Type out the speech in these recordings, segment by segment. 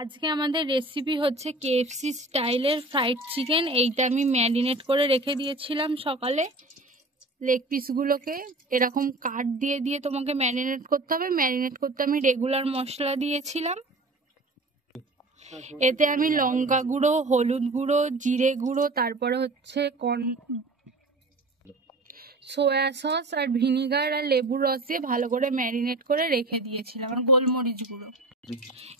আজকে আমাদের রেসিপি হচ্ছে কেএফসি স্টাইলের ফ্রাইড চিকেন। এইটা আমি ম্যারিনেট করে রেখে দিয়েছিলাম সকালে। লেগ পিসগুলোকে এরকম কাট দিয়ে দিয়ে তোমাকে ম্যারিনেট করতে হবে। ম্যারিনেট করতে আমি রেগুলার মশলা দিয়েছিলাম। এতে আমি লঙ্কা গুঁড়ো, হলুদ গুঁড়ো, জিরে গুঁড়ো, তারপরে হচ্ছে সোয়া সস আর ভিনিগার আর লেবুর রস দিয়ে ভালো করে ম্যারিনেট করে রেখে দিয়েছিলাম। আর গোলমরিচ গুঁড়ো।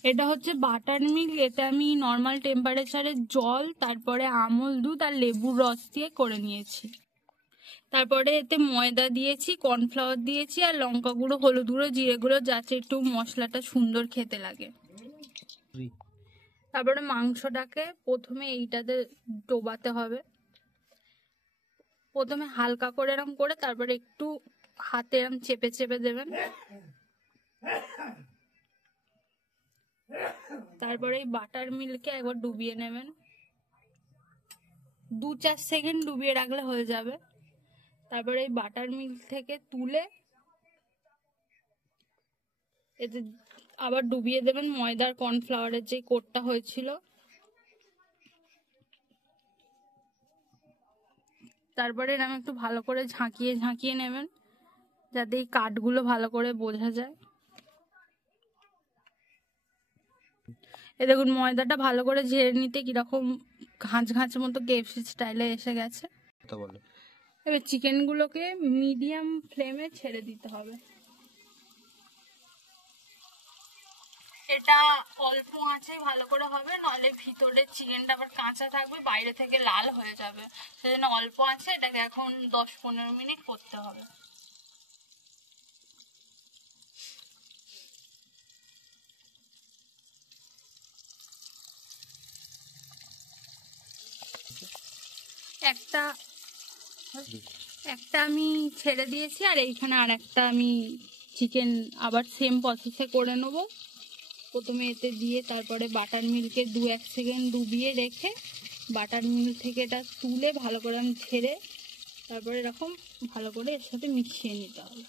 এটা হচ্ছে বাটার মিল্ক। এটা আমি নর্মাল টেম্পারেচারে জল, তারপরে আমল দুধ আর লেবুর রস দিয়ে করে নিয়েছি। তারপরে এতে ময়দা দিয়েছি, কর্নফ্লাওয়ার দিয়েছি আর লঙ্কা গুঁড়ো, হলুদ গুঁড়ো, জিরে গুঁড়ো, যাতে একটু মশলাটা সুন্দর খেতে লাগে। তারপরে মাংসটাকে প্রথমে এইটাতে ডোবাতে হবে। প্রথমে হালকা করে এরম করে, তারপরে একটু হাতে এরম চেপে চেপে দেবেন। তারপরে এই বাটার মিল্কে একবার ডুবিয়ে নেবেন। 2-4 সেকেন্ড ডুবিয়ে রাখলে হয়ে যাবে। তারপরে এই বাটার মিল্ক থেকে তুলে এতে আবার ডুবিয়ে দেবেন ময়দার কর্নফ্লাওয়ারের যে কোটটা হয়েছিল। তারপরে এরকম একটু ভালো করে ঝাঁকিয়ে ঝাঁকিয়ে নেবেন, যাতে এই কাঠগুলো ভালো করে বোঝা যায়। এ দেখুন ময়দাটা ভালো করে ঝেড়ে নিতে কিরকম ঘাঁচ ঘাঁচ মতো কেএফসি স্টাইলে এসে গেছে। এবার চিকেনগুলোকে মিডিয়াম ফ্লেমে ছেড়ে দিতে হবে। এটা অল্প আঁচে ভালো করে হবে, নাহলে ভিতরে চিকেনটা আবার কাঁচা থাকবে, বাইরে থেকে লাল হয়ে যাবে। সেজন্য অল্প আঁচে এটাকে এখন 10-15 মিনিট করতে হবে। একটা আমি ছেড়ে দিয়েছি, আর এইখানে আর একটা আমি চিকেন আবার সেম প্রসেসে করে নেব। প্রথমে এতে দিয়ে তারপরে বাটার মিল্কে 2-1 সেকেন্ড ডুবিয়ে রেখে বাটার মিল্ক থেকে এটা তুলে ভালো করে আমি ছেড়ে তারপরে এরকম ভালো করে এর সাথে মিশিয়ে নিতে হবে।